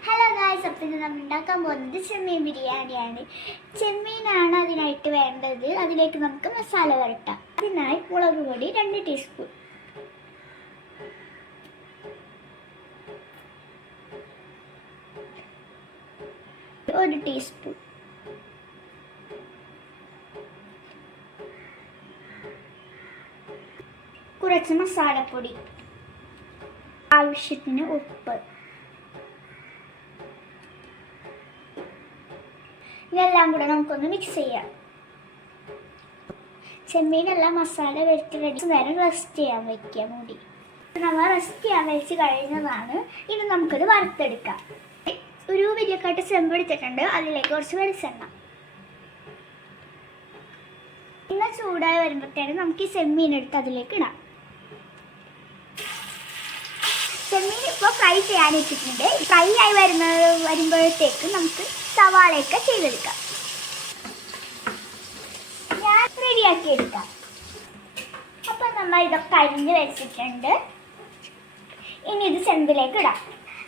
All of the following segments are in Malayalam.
ഹലോ ഗായ്സ്, അപ്പോൾ ഇന്ന് നമ്മൾ ഉണ്ടാക്കാൻ പോകുന്നത് ചെമ്മീൻ ബിരിയാണിയാണ്. ചെമ്മീനാണ് അതിനായിട്ട് വേണ്ടത്. അതിലേക്ക് നമുക്ക് മസാല വരട്ടാം. അതിനായി മുളക് പൊടി 2 ടീസ്പൂൺ, ഒരു ടീസ്പൂൺ, കുറച്ച് മസാലപ്പൊടി, ആവശ്യത്തിന് ഉപ്പ്. ഇതെല്ലാം കൂടെ നമുക്കൊന്ന് മിക്സ് ചെയ്യാം. ചെമ്മീനെല്ലാം മസാല വരട്ടി റെഡി നേരം റെസ്റ്റ് ചെയ്യാൻ വയ്ക്കുക. മൂടി നമ്മൾ റെസ്റ്റ് ചെയ്യാൻ വെച്ച് കഴിഞ്ഞതാണ്. ഇനി നമുക്കത് വറുത്തെടുക്കാം. ഒരു വലിയക്കാട്ട് ചെമ്പ് എടുത്തിട്ടുണ്ട്. അതിലേക്ക് കുറച്ച് വെളിച്ചെണ്ണ. എണ്ണ ചൂടായി വരുമ്പോഴത്തേനും നമുക്ക് ഈ ചെമ്മീൻ എടുത്ത് അതിലേക്ക് ഇടാം. ചെമ്മീൻ ഇപ്പോൾ ഫ്രൈ ചെയ്യാൻ ഇട്ടിട്ടുണ്ട്. ഫ്രൈ ആയി വരുമ്പോഴത്തേക്ക് നമുക്ക് സവാളയൊക്കെ ചെയ്തെടുക്കാം. ഞാൻ റെഡിയാക്കി എടുക്കാം. അപ്പം നമ്മൾ ഇതൊക്കെ അരിഞ്ഞ് വെച്ചിട്ടുണ്ട്. ഇനി ഇത് ചെമ്പിലേക്ക് ഇടാം.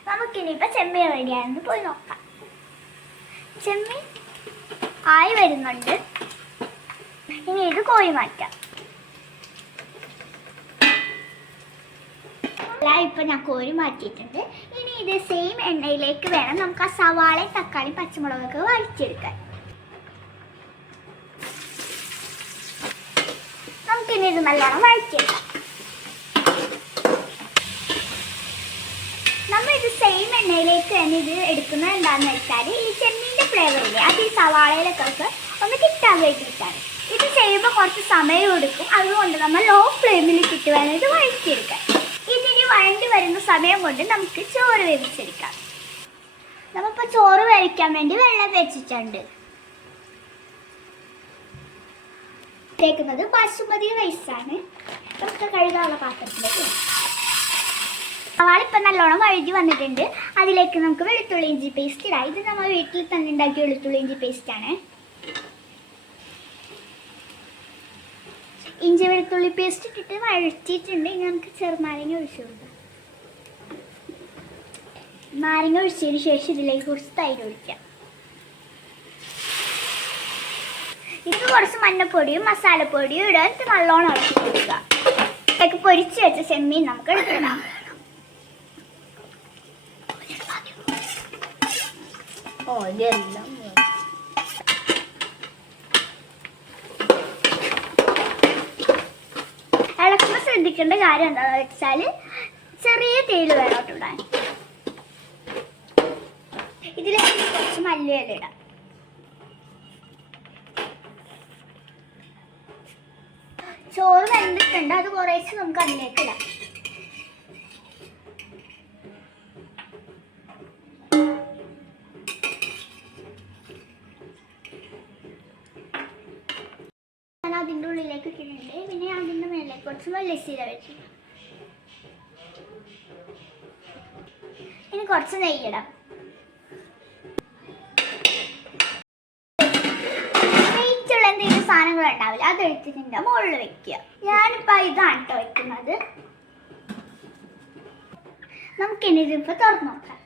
നമുക്കിനിയിപ്പോൾ ചെമ്മീൻ റെഡിയാണെന്ന് പോയി നോക്കാം. ചെമ്മീൻ ആയി വരുന്നുണ്ട്. ഇനി ഇത് കോഴി മാറ്റാം. ഇപ്പം ഞാൻ കോരി മാറ്റിയിട്ടുണ്ട്. ഇനി ഇത് സെയിം എണ്ണയിലേക്ക് വേണം നമുക്ക് ആ സവാളയും തക്കാളി പച്ചമുളകൊക്കെ വഴറ്റിയെടുക്കാൻ. നമുക്കിനി ഇത് നല്ലോണം വഴറ്റിയെടുക്കാം. നമ്മൾ ഇത് സെയിം എണ്ണയിലേക്ക് തന്നെ ഇത് എടുക്കുന്നത് എന്താണെന്ന് വെച്ചാൽ ഈ ചെമ്മീൻ്റെ ഫ്ലേവറില്ലേ അത് ഈ സവാളയിലൊക്കെ ഒന്ന് കിട്ടാൻ വേണ്ടിയിട്ടാണ്. ഇത് ചെയ്യുമ്പോൾ കുറച്ച് സമയം എടുക്കും. അതുകൊണ്ട് നമ്മൾ ലോ ഫ്ലെയിമിൽ ഇട്ടിട്ട് വേണം ഇത് വഴറ്റിയെടുക്കാൻ. വഴണ്ടി വരുന്ന സമയം കൊണ്ട് നമുക്ക് ചോറ് വേവിച്ചെടുക്കാം. നമ്മളിപ്പോൾ ചോറ് വേവിക്കാൻ വേണ്ടി വെള്ളം വെച്ചിട്ടുണ്ട്. തേക്കുന്നത് ബസുമതി റൈസാണ്. നമുക്ക് കഴുകാനുള്ള പാത്രത്തിലേക്ക് സവാളിപ്പം നല്ലോണം വഴുകി വന്നിട്ടുണ്ട്. അതിലേക്ക് നമുക്ക് വെളുത്തുള്ളി ഇഞ്ചി പേസ്റ്റ് ഇടാം. ഇത് നമ്മൾ വീട്ടിൽ തന്നെ ഉണ്ടാക്കിയ വെളുത്തുള്ളി ഇഞ്ചി പേസ്റ്റാണ്. ഇഞ്ചി വെളുത്തുള്ളി പേസ്റ്റ് ഇട്ടിട്ട് വഴറ്റിയിട്ടുണ്ട്. ഇനി നമുക്ക് ചെറുനാരങ്ങ ഒഴിച്ചു കൊടുക്കാം. നാരങ്ങ ഒഴിച്ചതിന് ശേഷം ഇതിലേക്ക് കുറച്ച് തൈര് ഒഴിക്കാം. ഇത് കുറച്ച് മഞ്ഞപ്പൊടിയും മസാലപ്പൊടിയും ഇടാൻ നല്ലോണം ഇളക്കി കൊടുക്കുക. ഇതിലേക്ക് പൊരിച്ച് വെച്ച ചെമ്മീൻ നമുക്ക് എടുക്കണം. ഇതെല്ലാം ഇളക്കുമ്പോൾ ശ്രദ്ധിക്കേണ്ട കാര്യം എന്താണെന്ന് വെച്ചാൽ ചെറിയ തീയിൽ വേണം ഇടാൻ. ഇതിലേക്ക് കുറച്ച് മല്ലിയില ഇടാം. ചോറ് വെന്തിട്ടുണ്ട്. അത് കുറേശ്ശെ നമുക്ക് അതിലേക്ക് ഇടാം. ഞാൻ അതിൻ്റെ ഉള്ളിലേക്ക് ഇട്ടിട്ടുണ്ട്. പിന്നെ അതിൻ്റെ മേലേക്ക് കുറച്ച് മല്ലിച്ചീര വെച്ചു. ഇനി കുറച്ച് നെയ്യിടാം. എന്തെങ്കിലും സാധനങ്ങൾ ഉണ്ടാവില്ല, അത് എടുത്തിട്ടുണ്ട് മുകളിൽ വെക്കുക. ഞാനിപ്പോൾ ഇതാണ് കേട്ടോ വെക്കുന്നത്. നമുക്കിനി ഇതിപ്പോൾ തുറന്നു നോക്കാം.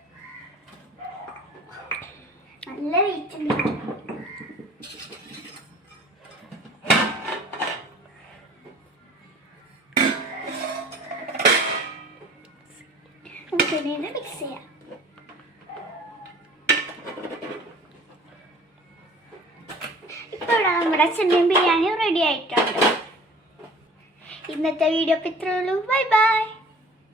നല്ല വെയിറ്റ് ഉണ്ട്. നമുക്കിനി ഇത് മിക്സ് ചെയ്യാം. ഇപ്പോൾ ഇവിടെ നമ്മുടെ ചെമ്മീൻ ബിരിയാണി റെഡി ആയിട്ടുണ്ട്. ഇന്നത്തെ വീഡിയോ ഇത്രയേ ഉള്ളൂ. Bye bye.